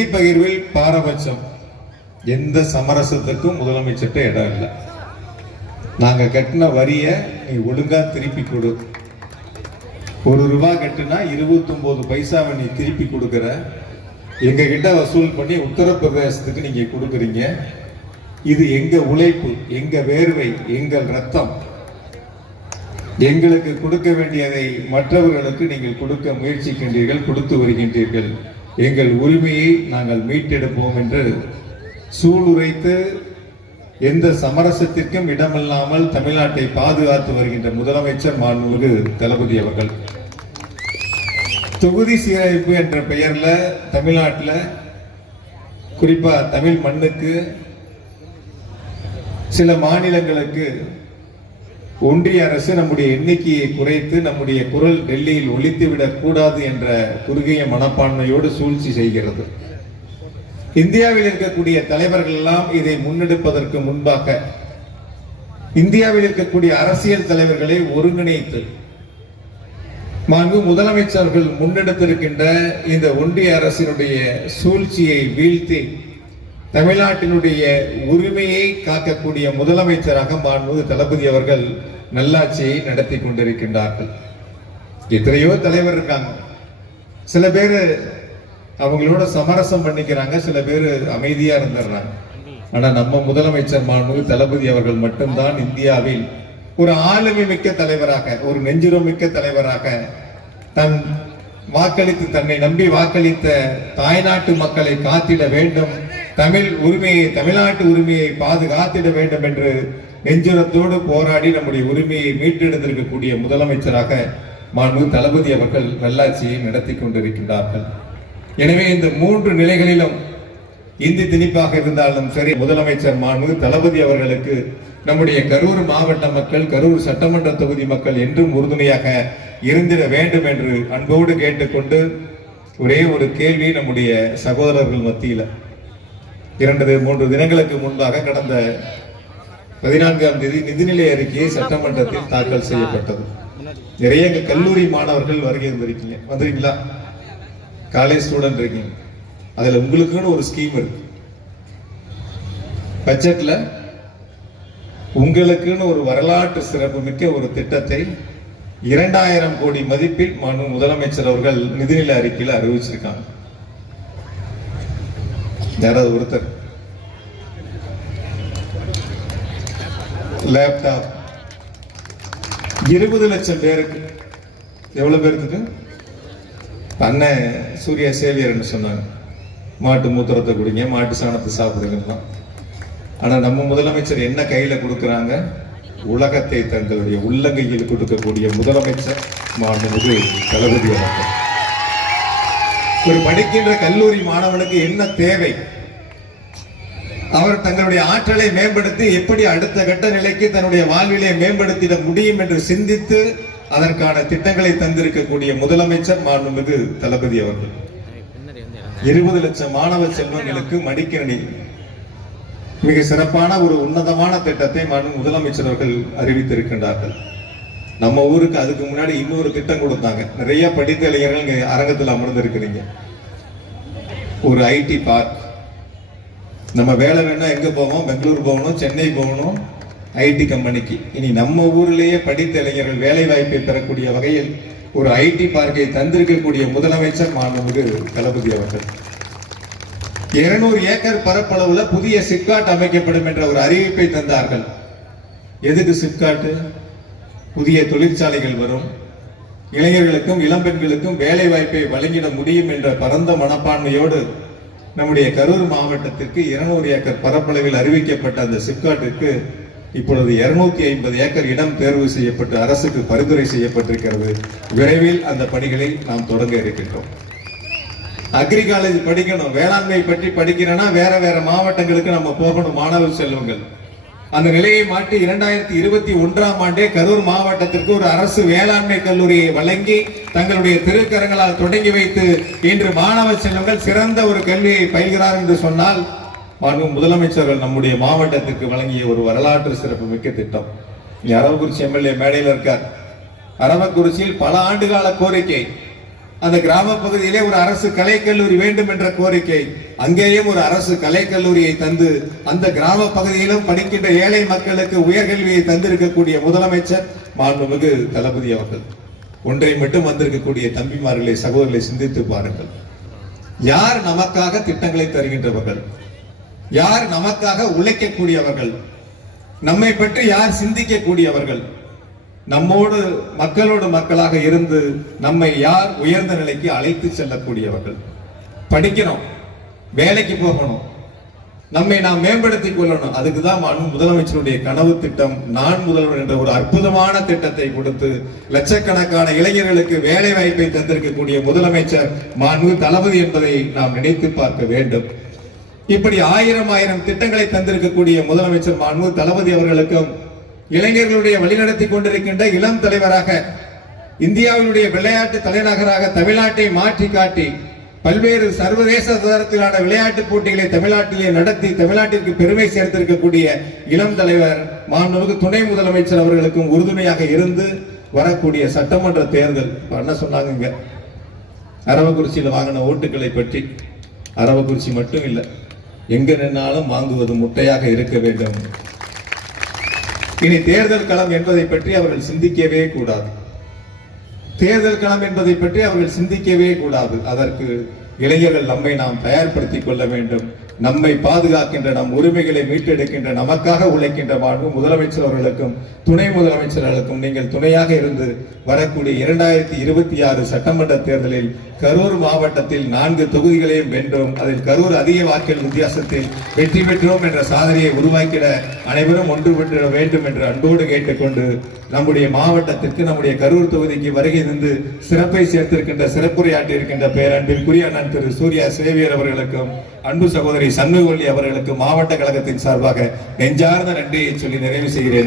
பகிர்வில் பாரபட்சம். எந்த சமரசத்துக்கும் முதலமைச்சர்கிட்ட இடம் இல்லை. நாங்க கட்டின வரிய நீ ஒழுங்கா திருப்பி கொடு. ஒரு ரூபா கட்டுனா இருபத்தொம்போது பைசாவை நீ திருப்பி கொடுக்குற. எங்க கிட்ட வசூல் பண்ணி உத்தரப்பிரதேசத்துக்கு நீங்க கொடுக்குறீங்க. இது எங்க உழைப்பு எங்க வேர்வை எங்கள் ரத்தம். எங்களுக்கு கொடுக்க வேண்டியதை மற்றவர்களுக்கு நீங்கள் கொடுக்க முயற்சிக்கின்றீர்கள் கொடுத்து வருகின்றீர்கள். எங்கள் உரிமையை நாங்கள் மீட்டெடுப்போம் என்று சூளுரைத்து எந்த சமரசத்திற்கும் இடமில்லாமல் தமிழ்நாட்டை பாதுகாத்து வருகின்ற முதலமைச்சர் மாண்புமிகு தளபதி அவர்கள். தொகுதி சீரமைப்பு என்ற பெயரில் தமிழ்நாட்டில் குறிப்பாக தமிழ் மண்ணுக்கு சில மாநிலங்களுக்கு ஒன்றிய அரசு நம்முடைய எண்ணிக்கையை குறைத்து நம்முடைய குரல் டெல்லியில் ஒழித்துவிடக் கூடாது என்ற குறுகிய மனப்பான்மையோடு சூழ்ச்சி செய்கிறது. இந்தியாவில் இருக்கக்கூடிய தலைவர்கள் எல்லாம் இதை முன்னெடுப்பதற்கு முன்பாக இந்தியாவில் இருக்கக்கூடிய அரசியல் தலைவர்களை ஒருங்கிணைத்து மாண்பு முதலமைச்சர்கள் முன்னெடுத்திருக்கின்ற இந்த ஒன்றிய அரசினுடைய சூழ்ச்சியை வீழ்த்தி தமிழ்நாட்டினுடைய உரிமையை காக்கக்கூடிய முதலமைச்சராக மாண்பு தளபதி அவர்கள் நல்லாட்சியை நடத்தி கொண்டிருக்கின்றார்கள். எத்தனையோ தலைவர் இருக்காங்க. சில பேர் அவங்களோட சமரசம் பண்ணிக்கிறாங்க சில பேர் அமைதியா இருந்துடுறாங்க. ஆனா நம்ம முதலமைச்சர் மாண்பு தளபதி அவர்கள் மட்டும்தான் இந்தியாவில் ஒரு ஆளுமை மிக்க தலைவராக ஒரு நெஞ்சுரம் மிக்க தலைவராக தன் வாக்களித்து தன்னை நம்பி வாக்களித்த தாய்நாட்டு மக்களை காத்திட வேண்டும் தமிழ் உரிமையை தமிழ்நாட்டு உரிமையை பாதுகாத்திட வேண்டும் என்று நெஞ்சுரத்தோடு போராடி நம்முடைய உரிமையை மீட்டெடுத்திருக்கக்கூடிய முதலமைச்சராக மாண்பு தளபதி அவர்கள் நல்லாட்சியை நடத்தி கொண்டிருக்கின்றார்கள். எனவே இந்த மூன்று நிலைகளிலும் இந்தி திணிப்பாக இருந்தாலும் சரி முதலமைச்சர் மாண்பு தளபதி அவர்களுக்கு நம்முடைய கரூர் மாவட்ட மக்கள் கரூர் சட்டமன்ற தொகுதி மக்கள் என்றும் உறுதுணையாக இருந்திட வேண்டும் என்று அன்போடு கேட்டுக்கொண்டு ஒரே ஒரு கேள்வி நம்முடைய சகோதரர்கள் மத்தியில். இரண்டு மூன்று தினங்களுக்கு முன்பாக கடந்த பதினான்காம் தேதி நிதிநிலை அறிக்கையை சட்டமன்றத்தில் தாக்கல் செய்யப்பட்டது. நிறைய கல்லூரி மாணவர்கள் வருகை வந்திருக்கீங்க. வந்திருக்கீங்களா? காலேஜ் ஸ்டூடெண்ட் இருக்கீங்க. அதுல உங்களுக்குன்னு ஒரு ஸ்கீம் இருக்கு. பட்ஜெட்ல உங்களுக்குன்னு ஒரு வரலாற்று சிறப்பு மிக்க ஒரு திட்டத்தை இரண்டாயிரம் கோடி மதிப்பில் மனு முதலமைச்சர் அவர்கள் நிதிநிலை அறிக்கையில் அறிவிச்சிருக்காங்க. யாராவது ஒருத்தர் லேப்டாப் இருபது லட்சம் பேருக்கு எவ்வளவு பேருக்கு அண்ணன் சூர்யா சேவியர்னு சொன்னாங்க. மாட்டு மூத்திரத்தை குடிங்க மாட்டு சாணத்தை சாப்பிடுங்கலாம் ஆனா நம்ம முதலமைச்சர் என்ன கையில கொடுக்கறாங்க? உலகத்தை தங்களுடைய உள்ளங்கையில் கொடுக்கக்கூடிய முதலமைச்சர் மாண்புமிகு தளபதி அவர்கள். ஒரு படிக்கின்ற கல்லூரி மாணவனுக்கு என்ன தேவை? அவர் தங்களுடைய ஆற்றலை மேம்படுத்தி எப்படி அடுத்த கட்ட நிலைக்கு தன்னுடைய வாழ்விலே மேம்படுத்திட முடியும் என்று சிந்தித்து அதற்கான திட்டங்களை தந்திருக்கக்கூடிய முதலமைச்சர் மாண்புமிகு தளபதி அவர்கள். இருபது லட்சம் மாணவ செல்வங்களுக்கு மடிக்கணி மிக சிறப்பான ஒரு உன்னதமான திட்டத்தை மாண்பு முதலமைச்சர் அவர்கள் அறிவித்திருக்கின்றார்கள். நம்ம ஊருக்கு அதுக்கு முன்னாடி இன்னொரு திட்டம் கொடுத்தாங்க. நிறைய படித்த இளைஞர்கள் இங்க அரங்கத்தில் அமர்ந்திருக்கிறீங்க. ஒரு ஐடி பார்க் நம்ம வேலை வேணா எங்க போவோம்? பெங்களூர் போகணும் சென்னை போகணும் ஐடி கம்பெனிக்கு இனி நம்ம ஊரிலேயே படித்த இளைஞர்கள் வேலை வாய்ப்பை பெறக்கூடிய வகையில் ஒரு ஐடி பார்க்கை தந்திருக்கக்கூடிய முதலமைச்சர் மாண்புமிகு தளபதி அவர்கள். இருநூறு ஏக்கர் பரப்பளவுல புதிய சிப்காட் அமைக்கப்படும் என்ற ஒரு அறிவிப்பை தந்தார்கள். எதுக்கு சிப்காட்டு? புதிய தொழிற்சாலைகள் வரும். இளைஞர்களுக்கும் இளம்பெண்களுக்கும் வேலை வாய்ப்பை வழங்கிட முடியும் என்ற பரந்த மனப்பான்மையோடு நம்முடைய கரூர் மாவட்டத்திற்கு இருநூறு ஏக்கர் பரப்பளவில் அறிவிக்கப்பட்ட அந்த சிப்காட்டிற்கு இப்பொழுது இருநூத்தி ஐம்பது ஏக்கர் இடம் தேர்வு செய்யப்பட்டு அரசுக்கு பரிந்துரை செய்யப்பட்டிருக்கிறது. விரைவில் அந்த பணிகளை நாம் தொடங்க இருக்கின்றோம். அக்ரி காலேஜ் படிக்கணும். வேளாண்மை பற்றி படிக்கிறேன்னா வேற வேற மாவட்டங்களுக்கு நம்ம போகணும். மாணவர் செல்வங்கள். அந்த நிலையை மாற்றி இரண்டாயிரத்தி இருபத்தி ஒன்றாம் ஆண்டே கரூர் மாவட்டத்திற்கு ஒரு அரசு வேளாண்மை கல்லூரியை வழங்கி தங்களுடைய திருக்கரங்களால் தொடங்கி வைத்து இன்று மாணவ செல்வங்கள் சிறந்த ஒரு கல்வியை பயில்கிறார் என்று சொன்னால் மாண்பு முதலமைச்சர்கள் நம்முடைய மாவட்டத்திற்கு வழங்கிய ஒரு வரலாற்று சிறப்பு மிக்க திட்டம். இங்க அரவக்குறிச்சி எம்எல்ஏ மேடையில் இருக்கார். அரவக்குறிச்சியில் பல ஆண்டுகால கோரிக்கை. அந்த கிராம பகுதியிலே ஒரு அரசு கலைக்கல்லூரி வேண்டும் என்ற கோரிக்கை. அங்கேயும் ஒரு அரசு கலைக்கல்லூரியை தந்து அந்த கிராம பகுதியிலும் படிக்கின்ற ஏழை மக்களுக்கு உயர்கல்வியை தந்திருக்கக்கூடிய முதலமைச்சர் மாண்புமிகு தளபதி அவர்கள். ஒன்றை மட்டும் வந்திருக்கக்கூடிய தம்பிமார்களை சகோதரர்களை சிந்தித்து பாருங்கள். யார் நமக்காக திட்டங்களை தருகின்றவர்கள்? யார் நமக்காக உழைக்கக்கூடியவர்கள்? நம்மை பற்றி யார் சிந்திக்கக்கூடியவர்கள்? நம்மோடு மக்களோடு மக்களாக இருந்து நம்மை யார் உயர்ந்த நிலைக்கு அழைத்து செல்லக்கூடியவர்கள். படிக்கணும். வேலைக்கு போகணும். நம்மை நாம் மேம்படுத்திக் கொள்ளணும். அதுக்கு தான் முதலமைச்சருடைய கனவு திட்டம் நான் முதல்வர் என்ற ஒரு அற்புதமான திட்டத்தை கொடுத்து லட்சக்கணக்கான இளைஞர்களுக்கு வேலை வாய்ப்பை தந்திருக்கக்கூடிய முதலமைச்சர் மாண்பு தளபதி என்பதை நாம் நினைத்து பார்க்க வேண்டும். இப்படி ஆயிரம் ஆயிரம் திட்டங்களை தந்திருக்கக்கூடிய முதலமைச்சர் மாண்பு தளபதி அவர்களுக்கும் இளைஞர்களுடைய வழிநடத்தி கொண்டிருக்கின்ற இளம் தலைவராக இந்தியாவினுடைய விளையாட்டு தலைநகராக தமிழ்நாட்டை மாற்றி காட்டி பல்வேறு சர்வதேச தரத்திலான விளையாட்டுப் போட்டிகளை தமிழ்நாட்டிலே நடத்தி தமிழ்நாட்டிற்கு பெருமை சேர்த்திருக்கக்கூடிய இளம் தலைவர் மாண்புமிகு துணை முதலமைச்சர் அவர்களுக்கும் உறுதுணையாக இருந்து வரக்கூடிய சட்டமன்ற தேர்தல். என்ன சொன்னாங்க இங்க? அரவக்குறிச்சியில் வாங்கின ஓட்டுகளை பற்றி. அரவக்குறிச்சி மட்டும் இல்லை எங்க நின்னாலும் வாங்குவது முட்டையாக இருக்க வேண்டும். இனி தேர்தல் களம் என்பதை பற்றி அவர்கள் சிந்திக்கவே கூடாது. தேர்தல் களம் என்பதை பற்றி அவர்கள் சிந்திக்கவே கூடாது. அதற்கு இளைஞர்கள் நம்மை நாம் தயார்படுத்திக் கொள்ள வேண்டும். நம்மை பாதுகாக்கின்ற நம் உரிமைகளை மீட்டெடுக்கின்ற நமக்காக உழைக்கின்ற மாண்பு முதலமைச்சர் அவர்களுக்கும் துணை முதலமைச்சர்களுக்கும் நீங்கள் துணையாக இருந்து வரக்கூடிய இரண்டாயிரத்தி இருபத்தி ஆறு சட்டமன்ற தேர்தலில் கரூர் மாவட்டத்தில் நான்கு தொகுதிகளையும் வென்றோம் அதில் கரூர் அதிக வாக்கில் வித்தியாசத்தில் வெற்றி பெற்றோம் என்ற சாதனையை உருவாக்கிட அனைவரும் ஒன்றுபட்டு வேண்டும் என்று அன்போடு கேட்டுக்கொண்டு நம்முடைய மாவட்டத்திற்கு நம்முடைய கரூர் தொகுதிக்கு வருகை தந்து சிறப்பை சேர்த்திருக்கின்ற சிறப்புரையாற்றியிருக்கின்ற பேரன்பிற்குரிய அண்ணன் திரு சூர்யா சேவியர் அவர்களுக்கும் அன்பு சகோதரி சண்முகவல்லி அவர்களுக்கு மாவட்ட கழகத்தின் சார்பாக நெஞ்சார்ந்த நன்றியை சொல்லி நிறைவு செய்கிறேன்.